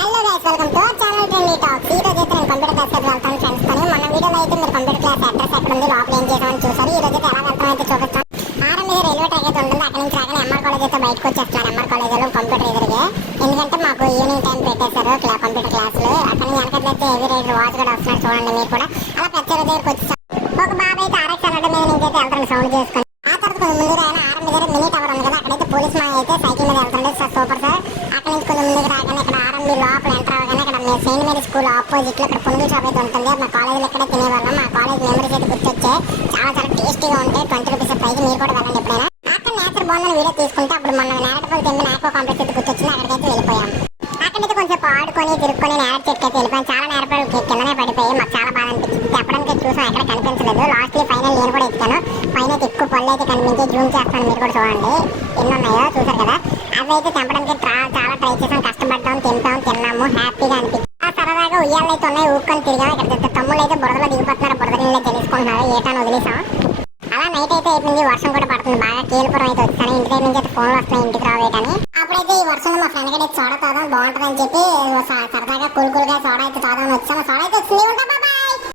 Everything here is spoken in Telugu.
Hello guys, welcome to our channel trendy talks. ఈ రోజు అయితే నేను కంప్యూటర్ క్లాస్ కి వెళ్తాను ఫ్రెండ్స్ తోని. మన వీడియోలో అయితే మీరు కంప్యూటర్ క్లాస్ అడ్రస్ ఎక్కడ ఉంది, లోపల ఏం చేసామని చూసారు. ఈ రోజు అయితే ఎలా వెళ్తామో అయితే చూపిస్తాను. ఆరం మీద రైల్వే ట్రాక్ అయితే ఉంటుంది. అక్కడ నుంచి రాగానే ఎంఆర్ కాలేజ్ అయితే బయటకు వచ్చేస్తున్నారు. ఎంఆర్ కాలేజీలో కంప్యూటర్ ఎదురుగా, ఎందుకంటే మాకు ఈవినింగ్ టైం పెట్టేశారు కంప్యూటర్ క్లాసులు. అక్కడ నుంచి వెనకట్లయితే హెవీ రైడర్ వాచ్ కూడా వస్తున్నారు, చూడండి మీరు కూడా. అలా ప్రతి రోజు దగ్గరకు వచ్చేసారు. ఒక బాబు అయితే ఆర్ఎక్స్ అన్నట్టు మీద నుంచి అయితే వెళ్తాను సౌండ్ చేసుకొని. ఆ తర్వాత కొంచెం ముందుకు రాగానే ఆరం మీద మినీ టవర్ ఉంది కదా, అక్కడైతే పోలీస్ మా అయితే సైకిల్ మీద వెళ్తుండే. Super sir. అక్కడ నుంచి కొంచెం ముందుకు రాగానే ఇక్కడ ఆర్ఎంబి లోపల ఎంటర్ అవగానే ఇక్కడ సెయింట్ మేరీ స్కూల్ ఆపోజిట్ లో ఇక్కడ పునుగుల షాప్ అయితే ఉంటుంది. మా కాలేజీలో ఇక్కడే తినేవాళ్ళం. మా కాలేజ్ మెమరీస్ అయితే గుర్తొచ్చాయి. చాలా చాలా టేస్టీగా ఉంటాయి. 20 రూపీస్ ప్రైస్. మీరు కూడా వెళ్ళండి ఎప్పుడైనా. అక్కడ నేచర్ బాగుందని వీడియో తీసుకుంటే అప్పుడు మన నేరటపల్లి తెంపి నాకు కాంప్లెక్స్ అయితే గుర్తొచ్చింది. అక్కడికైతే వెళ్ళిపోయాం. అక్కడైతే కొంచెం ఆడుకొని తిరుక్కొని నేర చెట్టుకి అయితే వెళ్ళిపోయాం. చాలా నేరపల్లి కిందనే పడిపోయి మాకు చాలా బాగా అనిపించింది. చెప్పడానికి చూసాం, ఎక్కడ కనిపించలేదు. లాస్ట్లీ ఫైనల్ నేను కూడా ఎత్తాను. పైన అయితే ఎక్కువ పళ్ళు అయితే కనిపించి జూమ్ చేస్తాను, మీరు కూడా చూడండి ఎన్ని ఉన్నాయో. చూసారు కదా, అవి అయితే తెంపడానికి చాలా ట్రై చేసాం, కష్టపడ్డాం, తిన్నాము, హ్యాపీగా అనిపించింది. సరదాగా ఉయ్యాలు అయితే ఉన్నాయి, ఊక్కొని తిరిగాం. ఇక్కడ తమ్ముళ్ళు అయితే బురదలో దిగిపోతున్నారు, బురద నీళ్ళే తెలుసుకుంటున్నారు. ఏటాను వదిలేసాం. అలా నైట్ అయితే అయిపోయింది. వర్షం కూడా పడుతుంది బాగా. కేలుపురం అయితే వచ్చాను. ఇంటి దగ్గర నుంచి అయితే ఫోన్లు వస్తున్నాయి ఇంటికి రావేటని. అప్పుడైతే ఈ వర్షంలో మా ఫ్రెండ్ గడి సోడా తాదాం బాగుంటుందని చెప్పి సరదాగా కూల్ గా సోడా అయితే తాదామని వచ్చాం.